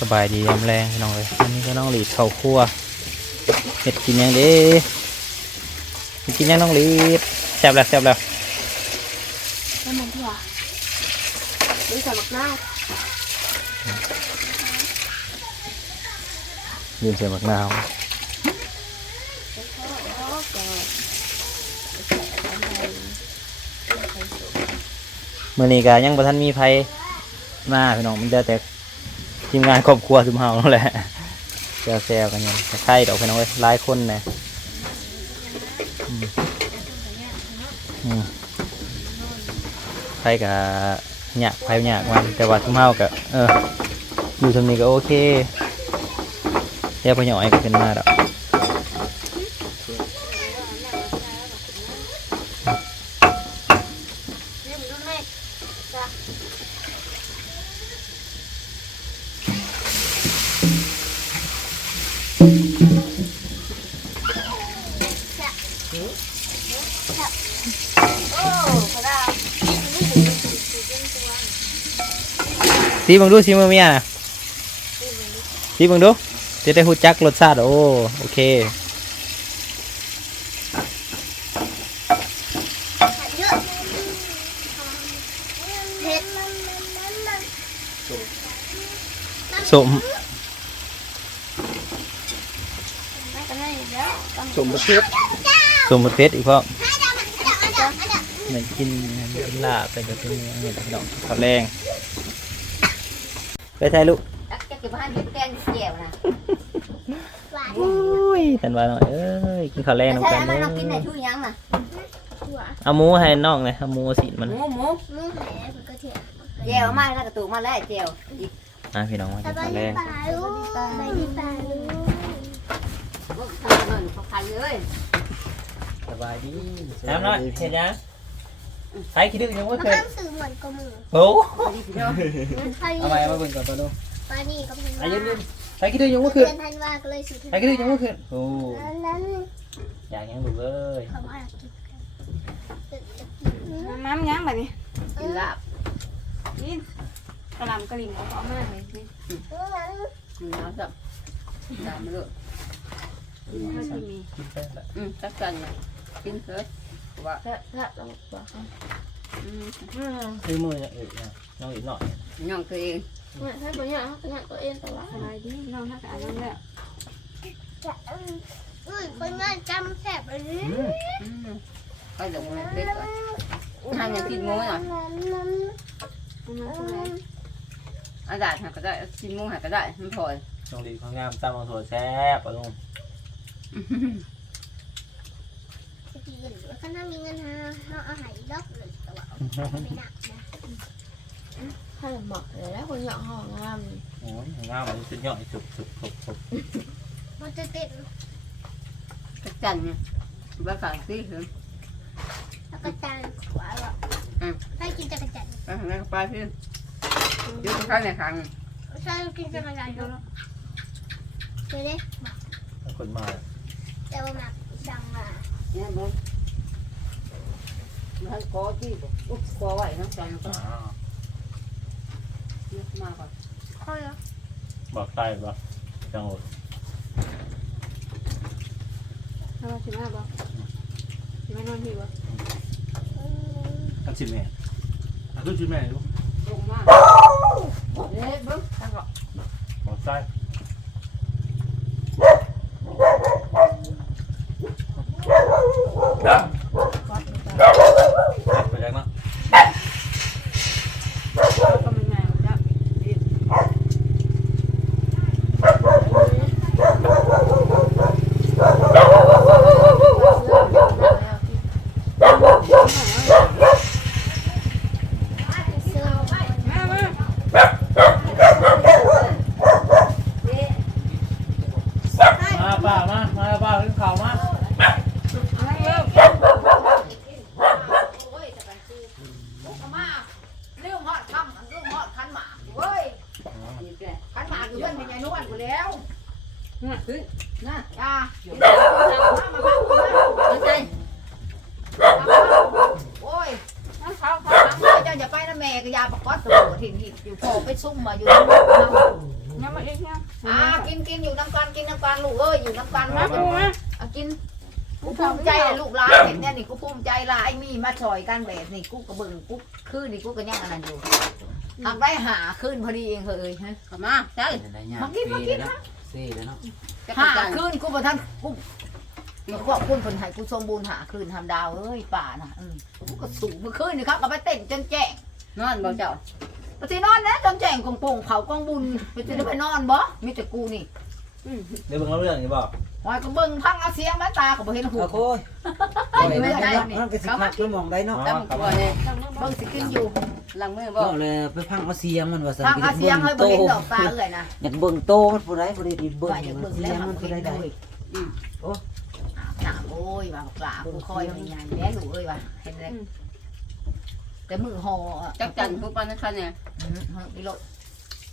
สบายดียามแรงพี่น้องเลยอันนี้ก็น้องหลีดเข้าครัวเห็ดกินหยังเด้เฮ็ดกินหยังน้องหลีดแซ่บแล้วแซ่บแล้วน้ำมันถั่วหรือใส่มะนาวยืนเสียบักนาวมื่อนี้ก็ยังบ่ทันมีไผมาพี่น้องมันเจอแต่ ทีมงานครอบครัวซุมเฮานั่นแหละแซวๆกันยังแต่ใครดอกพี่น้องเอ้ยหลายคนแน่อืมอืมไผก็ยากไผยากมันแต่ว่าซุมเฮาก็เอออยู่ทำนี้ก็โอเคเดี๋ยวพ่อหน่อยก็ขึ้นมาแล้ว ซีเบังดูซีมือเมียนะซีเบังดูจะได้หูจักรสชาติโอ้โอเคเยอะเผ็ดสมไม่กันได้แล้วต้องสมประเทศสมมติเพชรอีกเพราะเหมือนกินกินลาบไปกับเป็นเงี้ยดอกข้าวแรง ไปไทยลูกจะเก็บไว้ให้พี่แกงเจียวนะหวานโอ้ยทันวาหน่อยเอ้ยกินข้าวแรงแต่น้ำใช่กันไหมเด้เรากินไหนอทุกอย่างน่ะหวานเอาหมูให้น้องเลยเอาหมูสีมันหมูหมูมือแผลมันก็เถียงเจียวมาแล้วกระตุกมาแล้วเจียวอีกนะพี่น้องมากินข้าวแรงปลาลูกปลาปลาลูกพวกทำหน่อยเขาพันเลยสบายดีน้ำน้อยเห็นยัง ใครคิดดึกยังมัไม่นเคยข้ามสื่อเหมือนกับมือโอ้พอดีพี่น้องปลาเอาไปเอามาเบิ่งก่อนตัวนู้นปลานี่ก็เป็นอายุยืนใครคิดดึกยังไม่เคยเดือนธันวาก็เลยสื่อใครคิดดึกยังไม่เคยโอ้นั้นอยากยังดูเลยเขาว่ากินน้ำยังแบบนี้กินลาบนี่กระหลำกระหลิ่งก็พอมากเลยนี่กินน้ำจับจับมาเลยก็ที่มีกินแป้งละอืมจักจันเลยกินเถอะ ว่าถ้าถ้าเราบอกเขาอืมซื้อมืออย่างอื่นนะน้องอีกหน่อย ย่องตัวเองเนี่ยถ้าตัวเนี้ยเขาเนี่ยตัวเองแต่ว่าอะไรดีน้องถ้าอ่านนั่นแหละอุ้ยคนงานจำแสบเลยอืมก็เดี๋ยวมันเล็กทานอย่างกินงูหน่อยมันมาตรงไหนอาจารย์หาก็ได้กินงูหาก็ได้มันพอน้องดีเขางามตามมาถั่วแซ่บปะลุง กินแล้วก็นั่งมีเงินหาเอาอาหารดอกเลยแต่ว่าไม่หนักนะถ้าเหมาะเลยแล้วคนเหยาะห้องงามโอ้ยงามมันสุดยอดสุดสุดสุดสุดมันจะติดจักจันเนี่ยบ้าขายซื้อถึงแล้วก็จานขวาแบบให้กินจักรจันทร์ไปทางนั้นไปพี่ยืดข้างในครั้งใช่กินจักรจันทร์เนาะเดี๋ยวดิคนมาแต่ว่ามา เนี่ยมึงมันคอที่อุ๊บคอไหว้นะจันก็อ่าเยอะมากกว่าค่อยเนาะบอกใต้ปะจังหวัดถ้าเราสิมาบอกสิมานอนที่วะทักษิแม่ทักษิณแม่ลูกลงมากเล็กบึ้งแล้วก็บอกใต้ไปยังเนาะ ก็มันง่ายจ้ะ ซื้อ มามา มาป่ามามาป่าขึ้นเขามา นั่งเริ่ม เรื่องหอดคำเรื่องหอดขันหมากเว้ยขันหมากอยู่เพื่อนเป็นไงนวลกูแล้ว น่ะขึ้น นะจ้ามามาพักมาใจโอ้ยน้ำเขาเขาเจ้าอย่าไปนะแม่ก็ยาปกอดตัวถิ่นหิบอยู่พอไปซุ่มมาอยู่ ยังมาอีก นอยู่น้ำกันกินน้ำกันลูกเอ้ยอยู่น้ำกัน มา นะ ปูมา เอากิน กูภูมิใจเลยลูกหลานเห็นเนี่ยนี่กูภูมิใจละไอ้มีมาชอยกันแบบนี่กูกระเบิ่งกูคืนนี่กูก็ยังอันนั้นอยู่ทำได้หาคืนพอดีเองเฮ้ยฮะเข้ามาใช่มากินมากินนะซี่แล้วเนาะจะหากันคืนกูบ่ทันกูมาขอบคุณคนไทยกูสมบูรณ์หาคืนทำดาวเอ้ยป่าน่ะอืมกูก็สูงเมื่อคืนนี่ครับก็ไปเต้นจนแจ้งนอนบ่เจ้าปฏินอนนะจนแจ้งกงโป่งเผากองบุญไปจะได้ไปนอนบ่มีแต่กูนี่ เดี๋ยวเบิ่งเราเรื่องนี่บอกหอยก็เบิ่งพังเอาเสียงแม่ตาก็บ่เห็นหูโอ้โหไม่ได้มันก็สิคักแล้วมองได้เนาะตั้งตัวเลยเบิ่งสิกินอยู่หลังมือบ่บอกเลยไปพังเอาเสียงมันว่าซั่นพังเอาเสียงให้บ่เห็นดอกตาเอ้ยนะอยากเบิ่งโตมันผู้ใดผู้ใดดีเบิ่งว่าอย่าเบิ่งเสีแล้ยวงมัมันนก็ผู้ใดได้ได้เลยหนาโอ้ยว่าบักหลากูคอยให้ใหญ่แล้วลูกเอ้ยว่าเห็นแล้วแต่มือห่อจักจันผู้ปันนั่นคันเนี่ยอืมอีโลด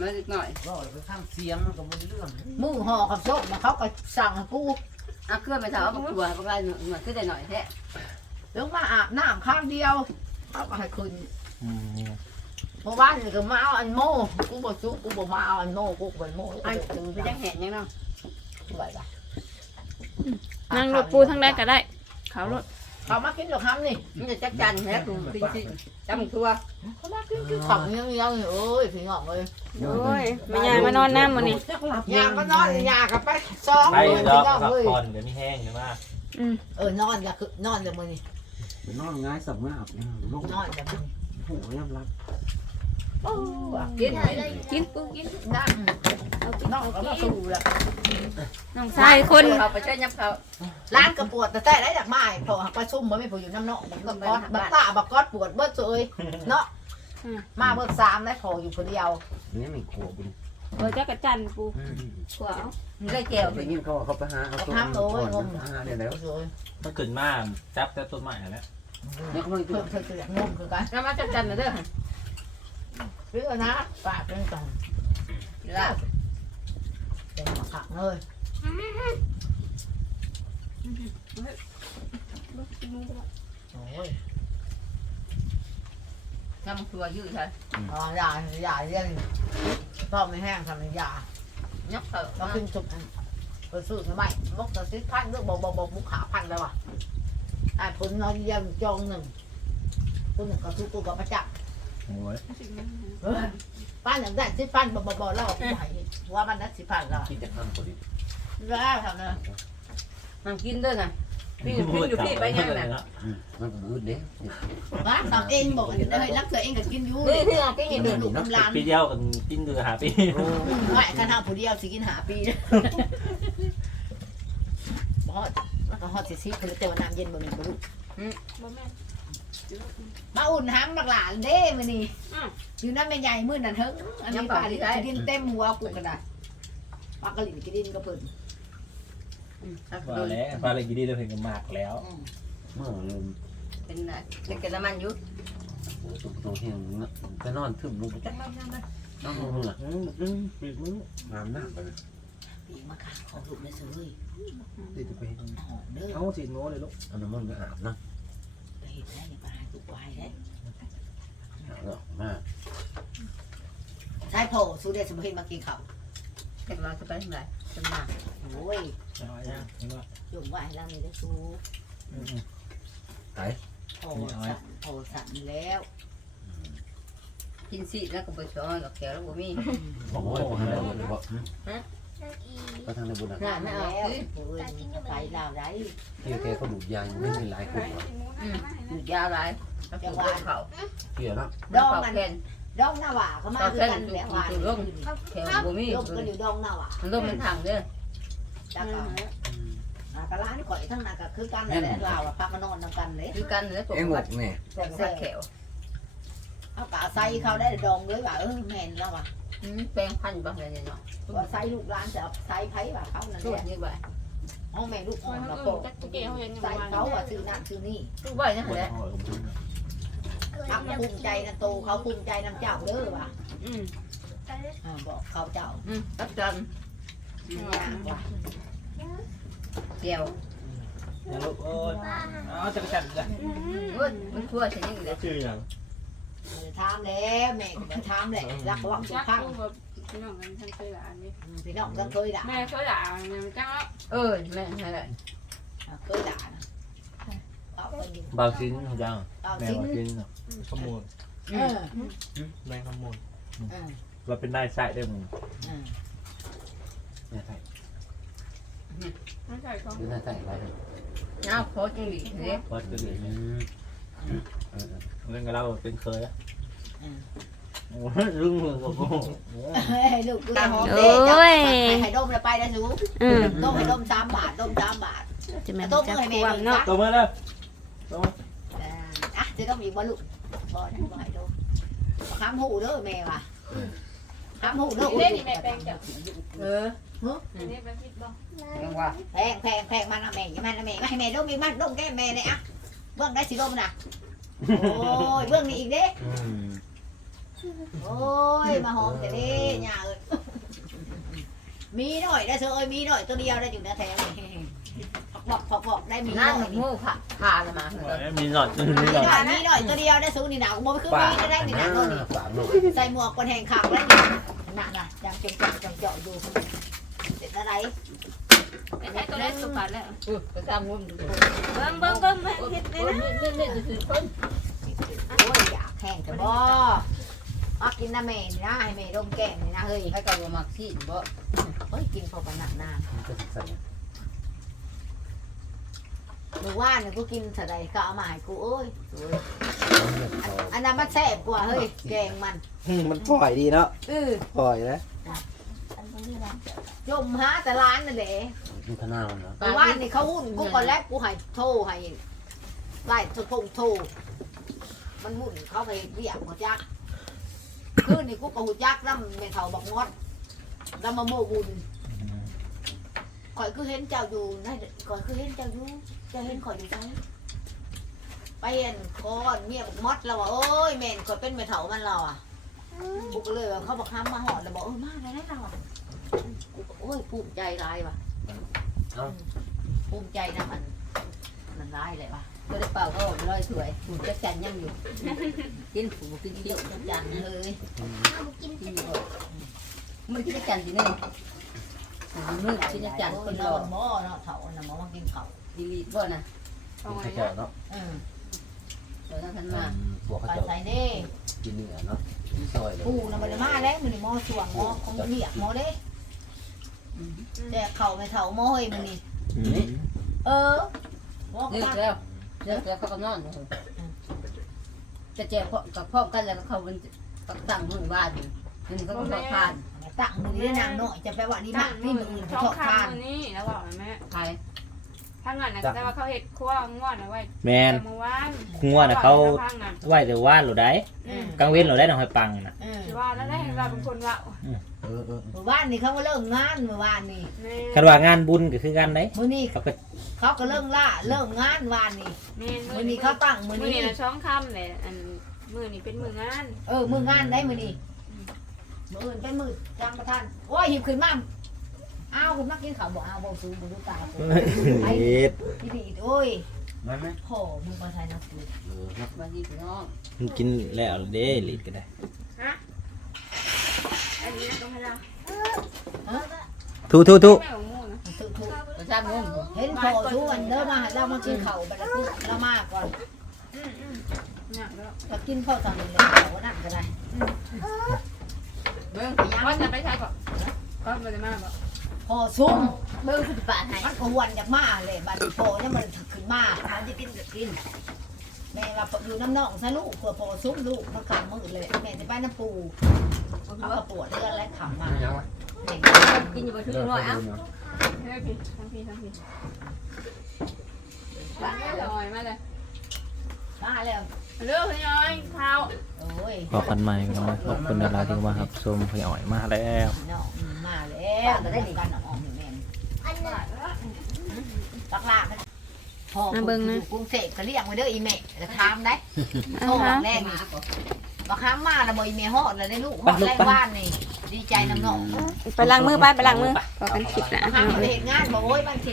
มาอีกหน่อยบอกเลยไปพังเสียงมันก็บ่ได้เรื่องมือห่อกับส้มมาเขาก็สั่งให้กูอะเคลื่อนไปเถอะเอาบักตัวบักไรหน่อยขึ้นได้หน่อยแท้ลงมาอาบน้ำข้างเดียวเขาก็ให้คืนอืมนี่นะเมื่อวานนี่ก็มาเอาอันโม่กูบ่ซุกกูบ่มาเอาอันโม่กูบ่โม่ไอ้ถึงไปจังแหนยังเนาะ ไหวปะนั่งรถปูทั้งได้ก็ได้ เขารถ เขามากินดอกคำนี่มันจะจักจันแท้กูจริงๆจำตัวเขามากินกินของเงี้ยๆนี่เอ้ยพี่น้องเอ้ยโอ้ยแม่ยายมานอนน้ำมันนี่ยาก็นอนยาก็ไปซ้อมไปเลยดอพี่กน้องพักเอ้ยผ่อนเดี๋ยวมีแห้งเดี๋ยวมาอืมเออนอนก็คือนอนเลยมื้อนี้นอนง่ายสับงาบลงนอนเลยมื้อนี้หูยำรั กินกินกินกินนั่งน้องก็มาสู้แล้วน้องชายคนเขาไปช่วยยับเขาร้านก็ปวดแต่แต่ได้จากไม้พอประชุมบ่มีผู้อยู่น้ำเนาะบักก๊อดบักตาบักก๊อดปวดเบิดเอยเนาะมาเบิดสามแล้พออยู่คนเดียวนี่มันขวบเออจักระจันปูขวเอามึงได้แก้วไปยินเขาเขาไปหาเอาตัวหาเดี๋ยแล้วโอ้ยมันขึ้นมาจับแต่ต้นไม้แล้วเนี่ยเขาไม่เพิ่มเพิ่มงมคือกันแล้วมาจักจันมาเด้อ เรื่องนะปากเป็นกันละเป็นมาขักเลยโอ้ยจำตัวยืดใช่อ๋ออย่าอย่าเรื่องชอบไม่แห้งทำอย่ายับเขาเราขึ้นจุกไปซื้อทำไมมกตะซิพันเรื่องบอกบอกบอกบุกขาพันแล้วอะไอ้ผลนอนเยี่ยมจองหนึ่งคนหนึ่งก็ทุกกูกับประจักษ์ โอ้ยเฮ้ยป้านอย่างได้สิพันบอกบอกบอกแล้วไหวว่ามันนัดสิพันแล้วคิดจะทำพอดีแล้วทำเลยมันกินด้วยนะพี่พี่อยู่พี่ไปยังน่ะมันก็มืดเด้นะทำเองบอกเฮ้ยรักเธอเองก็กินอยู่นี่นี่กินกินอยู่ดูลูกกำลังปีเดียวกันกินเดือหาปีไม่กันห้าผู้เดียวสิกินหาปีฮอดแล้วก็ฮอดสิสิคือแต่ว่าน้ำเย็นบ่มีบ่ลูกบ่แม่น มาอุ่นห้ำบักหลานเด้มื้อนี้อยู่นั่นแม่ใหญ่มื้อนั้นเฮิงอันนี้ปลาดิสิกินเต็มหัวกูก็ได้ปลากระหลินกินดินก็เพิ่นว่าแล้วปลาอะไรกินดีเลยเพิ่งก็มากแล้วเมื่อลืมเป็นเป็นกระมันอยู่ตรงตรงที่ไปนอนทึมลงไปจักนั่งนั่งนั่งลงมืออืมอืมปีกมือน้ำหน้าไปปีมาข้างของลูกเลยซื้อติดไปหอมเด้อเอาสีโน้เลยลูกเอาน้ำมันไปอาบนะไปเห็นได้อย่าไปหา ตุกไว้ได้อาบแล้วมาใช่โผสู้ได้สมเห็นมากินข้าวเป็นเราจะไปทางไหนจะมาโอ้ยเอาอย่างนี้ว่าจุ่มไว้แล้วนี่ได้สู้อืม โผสั่นโผสั่นแล้วกินสิแล้วก็ไปซ้อนกับแขวแล้วบ่มีโอ้ยทางไหนบุญบ่ ไปทางไหนบุญอะน่าไม่เอาสิเอ้ยไปลาวได้ที่แกเขาดูดยาไม่มีหลายคนหยุดยาวหลายแล้วก็เขาเกี่ยวแล้วดองเขามันแค่นดองหน้าหว่าก็มาคือกันแหละว่าแขวบ่มีลมก็อยู่ดองหน้าหว่ามันลมมันทางเด้อจักก็อ่ากะร้านข่อยทั้งนั้นก็คือกันแหละลาวพักมานอนนำกันเลยคือกันแล้วตัวเอ็งหมวักดเนี่ยตัววัดแขวเอากะใส่เขาได้ดองเลยว่าเออแม่นแล้วว่ะ แปลงพันธุ์บ้างเลยเนาะว่าใส่ลูกร้านจะเอาใส่ไผว่าเขานั่นตัวแหละนี้ไปห้องแม่ลูกอ่คอนนอื่มานโปจักตะเกียบเขาเห็นอยู่ใส่บ้านเขาว่าซื้อนั่นซื้อนี่ตัวใบนั่นปวดแหละหัวกับมึงทำภูมิใจนะโตเขาภูมิใจนำเจ้าเด้อว่ะอืมอ่าบอกเขาเจ้าอืมตัดจันว่าแก้วนะลูกโอ้ยเอาจะไปจัดเลยเว้ยมันทั่วใช่ยังไงชื่ออย่าง ถามแล้วแม่ก็ถามแหละรักหวังทุกจักครั้งปูแบบพี่น้องกันท่านเคยหลานนี่พี่น้องก็เคยด่าแม่เคยหลานเนี่ยมันจังแล้วเออแม่นั่นแหละเคยด่านะเอาไปอยู่บางชิ้นจังเอาแม่ชิ้นบางชิ้นเนาะขโมยเออแม่ขโมยเออ เราเป็นได้ใส่ได้มึงเออแม่ใส่ไม่ใช่ของหรือแม่ใส่อะไรน้าโคตรจังหลีเนี่ยวัดก็เลยอืมเออเรื่องกับเราเป็นเคยอะ เออโอ้ยลึงมือกับกูเฮ้ยลูกกูจะหอมเด้จับให้ดมแล้วไปได้สูอืมต้มให้ดมสามบาทดมสามบาทจะแม่นต้มจะให้คแม่วามเนาะตัวมือเลยตัวมืออะจะต้องมีบ่ลูกบ่นะบ่ให้ดมข้ามหูเด้อแม่ว่ะข้ามหูเด้อเล่นนี่แม่แปลงจ้ะเอออันนี้เป็นพิษบ่ยังว่าแพงแพงแพงมันนะแม่ยังมันนะแม่ไม่ให้แม่ดมอีกมันดมแก้แม่เลยอะเบื้องได้สิดมนะโอ้ยเบื้องนี้อีกเด้อืม โอ้ย มาหอมแต่เด้ย่าเอ้ยมีหน่อยได้เธอเอ้ยมีหน่อยตัวเดียวได้อยู่นะแท้เลยบอกบอกบอกได้มีหน่นั่องยหมูผ่าผ่าละมามีหนอดมีมีหนอดหน่อยมีหน่อยตัวเดียวได้สูนี่หนาวบ่คือมีได้ได้นี่นะตัวนี้ฝากลูกใส่หมวกคนแห่งขังแล้วนี่น่ะน่ะจังจงจังจังเจาะอยู่เสร็จอะไรไอ้ไอ้ตัวเล็กสุดปัดแล้วเออไปตามมุมดูเบิ่งเบิ่งเบิ่งแม่เฮ็ดได้นะเล่นเล่นคือคนโอ้ยอยากแห้งแต่บ่ มากินนะแม่นี่นะให้แม่ดมแก้มนี่นะเฮ้ยให้กับมักซีนบ่เฮ้ยกินพอกันหนักหน้ามันก็ใส่หรือว่าเนี่ยกูกินสะใดก็เอามาให้กูเอ้ยสวยอันนั้นมันแซ่บกว่าเฮ้ยแกงมันมันปล่อยดีเนาะเออปล่อยนะจมหาแต่ร้านนั่นแหละมันขนาดเนาะหรือว่านี่เขาหุ่นกูก่อนแรกกูให้โทรให้ไล่โทรโทรมันหุ่นเขาไปเรียกหัวจัก คืนนี่กูกับหัวจักน้ำเมทัลบอกงดน้ำมะโมบุญข่อยคือเห็นเจ้าอยู่นั่นข่อยคือเห็นเจ้าอยู่เจะเห็นข่อยอยู่ไหนไปเห็นคอนเมียบอกมดเราว่าโอ้ยแม่นข่อยเป็นเมทัลมันเราอะกูก็เลยว่าเขาบอกห้ามมาหอดแล้วบอกเออมาเลยนะเราอะกูก็โอ้ยภูมิใจร้ายว่ะภูมิใจนะมันมันร้ายเลยว่ะ ก็ได้เป่าก็ร้อยสวยผูจักจันยังอยู่ กินผูกินเดี๋เดียยววจะจังเลยกินอยู่มันกินจักจันสิเนี่ยมือกินจักจันโอ้คยนนรออนหม้อเนาะเถาน่ะหมอมากินข้าวดีลีบ่นะเอาไว้ใช่เนาะเออเดี๋ยวท่านมาพวกเขาไปจะใส่เน่กินเนื้อเนาะซอยเลยปูน่ะมันมาแล้วมันนี่หม้อสวงหม้อของเรียกหม้อเด้แต่เข่าไม่เถาหม้อเฮ้ยมันนี่เออหม้อเลิกกัแล้ว เลิกแล้วเขาก็นอนจะแจกกับพ่อกันแล้วเขามันตั้งมือบ้านมันก็ต้องทานตั้งมือนี่นางหน่อยจะไปว่านี่ตั้มางกมืนี่อมือช่องชอบข้าทางนมือนี่แล้วบอกแม่ใครถ้างั้นนะแต่ว่าเขาเฮ็ดครัวง่วนเอาไว้แมนแต่เมื่อวานงัวน่ะเขาไหวแต่ว่านหรือได้อืมกลางเว้นหรือได้หน่อยปังน่ะเออสิว่าแล้วได้เราเป็นคนว่าเออเออเมื่อวานนี่เขาก็เริ่มงานเมื่อวานนี่แม่คันว่างานบุญก็คือกันได้มื้อนี้เขาก็ เขาก็เริ่มล่าเริ่มงานวานนี่แม่มื้อนี้เขาตั้งมื้อมือนี้นี่นะช่องคำเลยอันมือนี่เป็นมืองานเออมืองานได้มื้อนี้มื้ออื่นเป็นมื้อจางประทานโอ้ยหิวขึ้นมาอ้าวคุณมากินข้าวบ่อ้าวบ่สูงบ่ดูตาผมเฮ็ดพี่ดีโอ้ยมันไหมพ่อมึงมาใช้นักกูเออเนาะบางทีพี่น้องมันกินแล้วเด้ลิดก็ได้อันนี้ต้องให้เราทุทุทุแม่ของมูนะถู กถูกประชาชนเห็นพ่อทุกวันเด้อมาเรามากินเข้าวบัดนี้เรามาก่อนอืมอืมเนี่ยแล้วเรากินข้าวสั่งเลยข้าวนั่นก็ได้เบิ้งว่าจะไปใช้ก่อนก็มันจะมาบอกพ่อซุ่มเบิ้งคือป่าให้มันก็หวนจากมาเลยบัดพ่อเนี่ยมันถึกขึ้นมามันจะกินก็กินแม่ว่าอยู่น้ำนองซะลูกเพื่อพ่อซุ่มลูกมันกำมือเลยแม่จะไปน้ำปูเขาปวดเลือดและขำมาแม่กินอยู่บนชุดน้อยอะ เฮ้ยพี่ทั้งพี่ทั้งพี่มาเลยมาเลยมาแล้วเรื่องพี่น้อยข้าวโอ้ยขอกันใหม่พี่น้องขอบคุณดาราที่มาครับชมพี่อ้อยมาแล้วน้องมาแล้วก็ได้ดีกันน้องแม่อันหนึ่งตักลากพ่ออยู่กรุงเทพก็เรียกไว้เด้ออีแม่จะถามได้อ่าโทรฮะแรกนี่ บักคำมาแล้วบ่อีแม่ฮอดแล้วได้ลูกฮอดแรกบ้านนี่ดีใจน้ำน้องไปล้างมือไปไปล้างมือพอกันคลิปนะ บักคำมาเห็นงานบ่โอ้ยบ้านที่